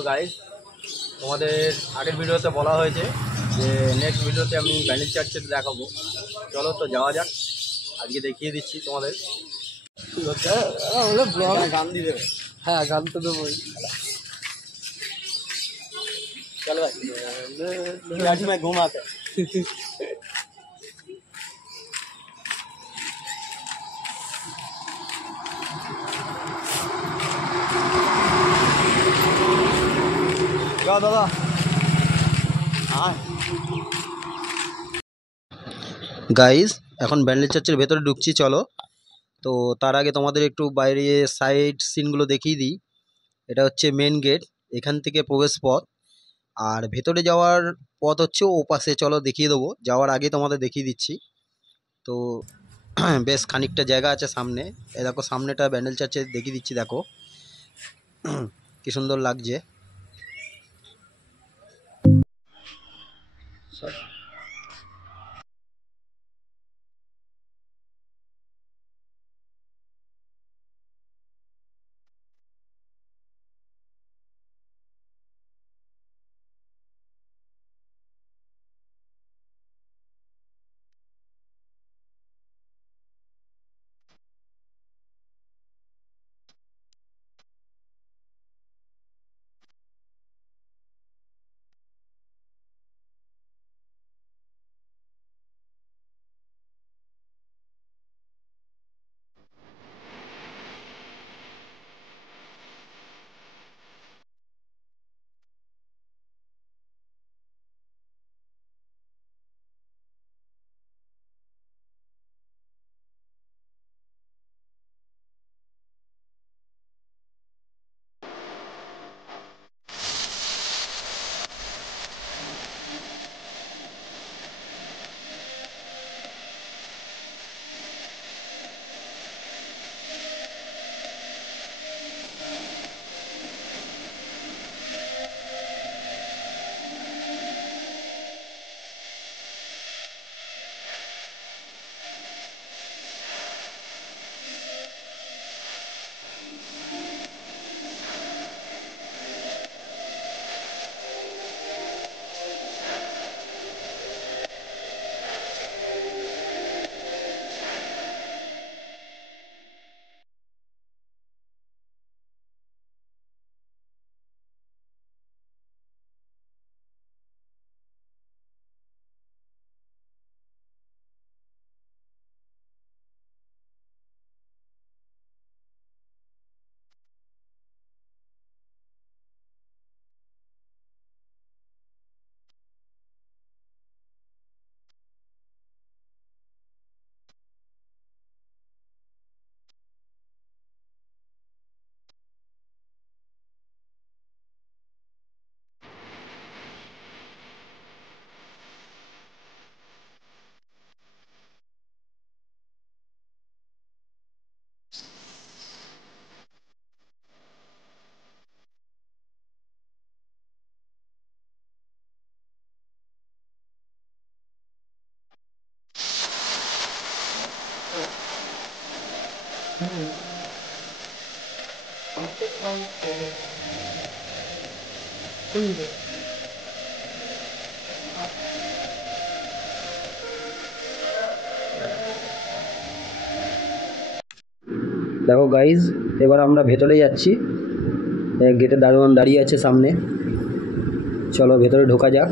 Hello guys, তোমাদের আগের ভিডিওতে বলা হয়েছে যে নেক্সট ভিডিওতে আমি ব্যান্ডেল চার্চে দেখাবো। চলো তো যাওয়া যাক, আজকে দেখিয়ে দিচ্ছি তোমাদের। গান দিয়ে দেবে? হ্যাঁ, গান তো দেবোই। চলো ভাই, ঘুমাতে দাদা। গাইস, এখন ব্যান্ডেল চার্চের ভেতরে ঢুকছি, চলো। তো তার আগে তোমাদের একটু বাইরে সাইড সিনগুলো দেখিয়ে দিই। এটা হচ্ছে মেন গেট, এখান থেকে প্রবেশ পথ। আর ভেতরে যাওয়ার পথ হচ্ছে ও পাশে, চলো দেখিয়ে দেবো। যাওয়ার আগে তোমাদের দেখিয়ে দিচ্ছি। তো বেশ খানিকটা জায়গা আছে সামনে। এ দেখো, সামনেটা ব্যান্ডেল চার্চে দেখিয়ে দিচ্ছি, দেখো কি সুন্দর লাগছে। দেখো গাইজ, এবার আমরা ভেতরে যাচ্ছি। গেটে দারোয়ান দাঁড়িয়ে আছে সামনে, চলো ভেতরে ঢোকা যাক।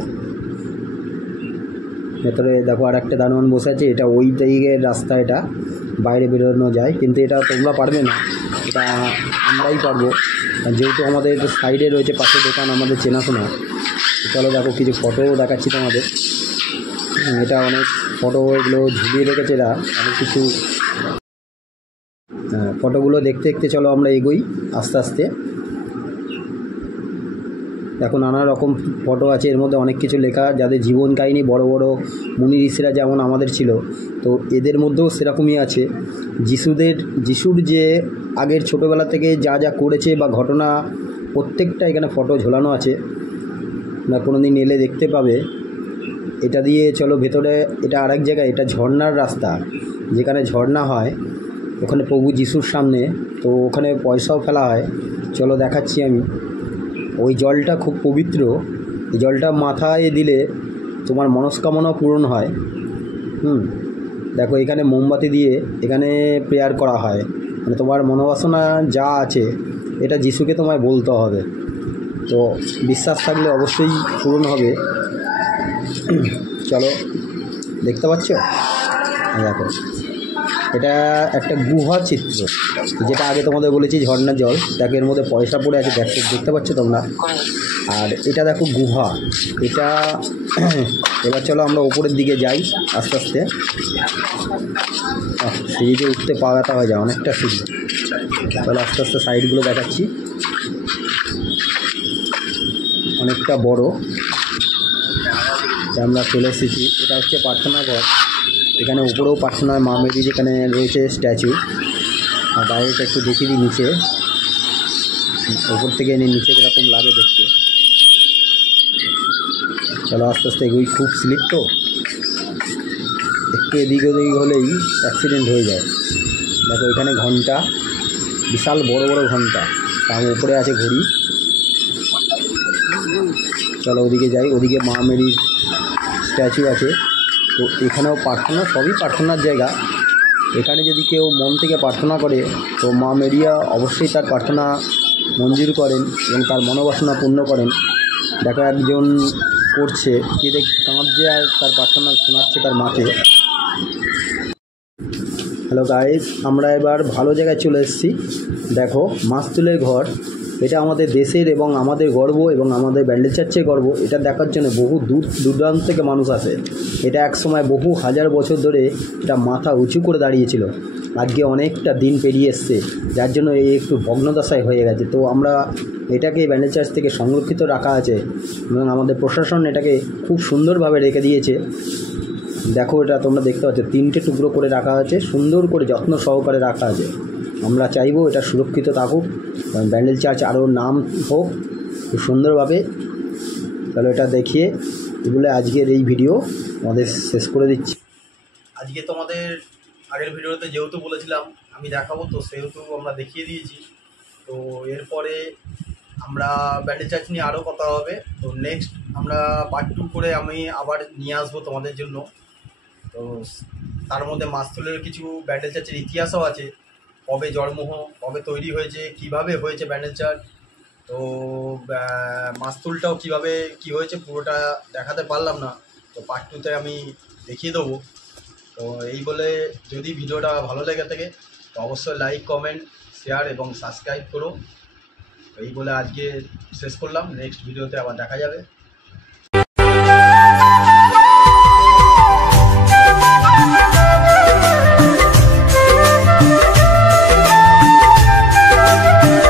ভেতরে দেখো আর একটা দারোয়ান বসে আছে। এটা ওই দিকের রাস্তা, এটা বাইরে বেরোনো যায়, কিন্তু এটা তোমরা পারবে না, এটা আমরাই পারবো, যেহেতু আমাদের সাইডে রয়েছে পাশে দোকান, আমাদের চেনাশোনা। চলো দেখো, কিছু ফটোও দেখাচ্ছি তোমাদের। এটা অনেক ফটো, এগুলো ঝুলিয়ে রেখেছে এরা অনেক কিছু। ফটোগুলো দেখতে দেখতে চলো আমরা এগোই আস্তে আস্তে। দেখো নানা রকম ফটো আছে, এর মধ্যে অনেক কিছু লেখা, যাদের জীবন কাহিনী, বড় বড় মুনি ঋষিরা যেমন আমাদের ছিল, তো এদের মধ্যেও সেরকমই আছে। যিশুর যে আগের ছোটোবেলা থেকে যা যা করেছে বা ঘটনা, প্রত্যেকটা এখানে ফটো ঝোলানো আছে, না কোনো দিন এলে দেখতে পাবে। এটা দিয়ে চলো ভেতরে। এটা আরেক জায়গায়, এটা ঝর্ণার রাস্তা, যেখানে ঝর্ণা হয় ওখানে প্রভু যিশুর সামনে, তো ওখানে পয়সাও ফেলা হয়। চলো দেখাচ্ছি আমি। ওই জলটা খুব পবিত্র। এই জলটা মাথায় দিলে তোমার মনস্কামনা পূরণ হয়। দেখো এখানে মোমবাতি দিয়ে এখানে প্রেয়ার করা হয়, মানে তোমার মনোবাসনা যা আছে এটা যিশুকে তোমায় বলতে হবে। তো বিশ্বাস থাকলে অবশ্যই পূরণ হবে। চলো, দেখতে পাচ্ছ? দেখো এটা একটা গুহা চিত্র, যেটা আগে তোমাদের বলেছি ঝর্ণার জল। দেখো এর মধ্যে পয়সা পড়ে আছে, দেখতে পাচ্ছ তোমরা। আর এটা দেখো গুহা, এটা এবার চলো আমরা ওপরের দিকে যাই আস্তে আস্তে। সিঁড়িতে উঠতে পা ব্যথা হয়ে যায়, অনেকটা সিঁড়ি। চলো আস্তে আস্তে সাইডগুলো দেখাচ্ছি, অনেকটা বড়। আমরা চলে এসেছি, এটা হচ্ছে প্রার্থনা ঘর। এখানে উপরেও প্রার্থনা মা মেরি যেখানে রয়েছে স্ট্যাচু। আর বাইরেটা একটু দেখিয়ে দিই নিচে, উপর থেকে এনে নিচে কীরকম লাগে দেখতে। চলো আস্তে আস্তে এগুলি, খুব স্লিপ তো, একটু এদিক ওদিক হলেই অ্যাক্সিডেন্ট হয়ে যায়। দেখো এখানে ঘন্টা, বিশাল বড় বড় ঘন্টা, সামনে উপরে আছে ঘড়ি। চলো ওদিকে যাই, ওদিকে মা মেরির স্ট্যাচু আছে। তো এখানেও প্রার্থনা, সবই প্রার্থনার জায়গা। এখানে যদি কেউ মন থেকে প্রার্থনা করে তো মা মেরিয়া অবশ্যই তার প্রার্থনা মঞ্জুর করেন এবং তার মনোবাসনা পূর্ণ করেন। দেখো একজন করছে, কেঁদে কাঁদছে আর তার প্রার্থনা শোনাচ্ছে তার মাকে। হ্যালো গাইজ, আমরা এবার ভালো জায়গায় চলে এসেছি। দেখো মাস্তুলের ঘর, এটা আমাদের দেশের এবং আমাদের গর্ব এবং আমাদের ব্যান্ডেল চার্চের গর্ব। এটা দেখার জন্য বহু দূর দূরান্ত থেকে মানুষ আসে। এটা এক সময় বহু হাজার বছর ধরে এটা মাথা উঁচু করে দাঁড়িয়েছিল। আজকে অনেকটা দিন পেরিয়ে এসছে, যার জন্য এই একটু ভগ্নদশায় হয়ে গেছে। তো আমরা এটাকে ব্যান্ডেল চার্চ থেকে সংরক্ষিত রাখা আছে এবং আমাদের প্রশাসন এটাকে খুব সুন্দরভাবে রেখে দিয়েছে। দেখো এটা তোমরা দেখতে পাচ্ছ, 3টে টুকরো করে রাখা আছে, সুন্দর করে যত্ন সহকারে রাখা আছে। আমরা চাইবো এটা সুরক্ষিত থাকুক, ব্যান্ডেল চার্চ আরও নাম হোক খুব সুন্দরভাবে। তাহলে এটা দেখিয়ে বলে আজকের এই ভিডিও আমাদের শেষ করে দিচ্ছি। আজকে তোমাদের আগের ভিডিওতে যেহেতু বলেছিলাম আমি দেখাবো, তো সেহেতু আমরা দেখিয়ে দিয়েছি। তো এরপরে আমরা ব্যান্ডেল চার্চ নিয়ে আরও কথা হবে। তো নেক্সট আমরা পার্ট 2 করে আমি আবার নিয়ে আসবো তোমাদের জন্য। তো তার মধ্যে মাস্তুলের কিছু ব্যান্ডেল চার্চের ইতিহাসও আছে, কবে জন্ম, কবে তৈরি হয়েছে, কিভাবে হয়েছে ব্যান্ডেল চার্চ। তো মাস্তুলটাও কিভাবে কি হয়েছে পুরোটা দেখাতে পারলাম না, তো পার্ট 2তে আমি দেখিয়ে দেবো। তো এই বলে যদি ভিডিওটা ভালো লেগে থাকে তো অবশ্যই লাইক, কমেন্ট, শেয়ার এবং সাবস্ক্রাইব করো। এই বলে আজকে শেষ করলাম, নেক্সট ভিডিওতে আবার দেখা যাবে।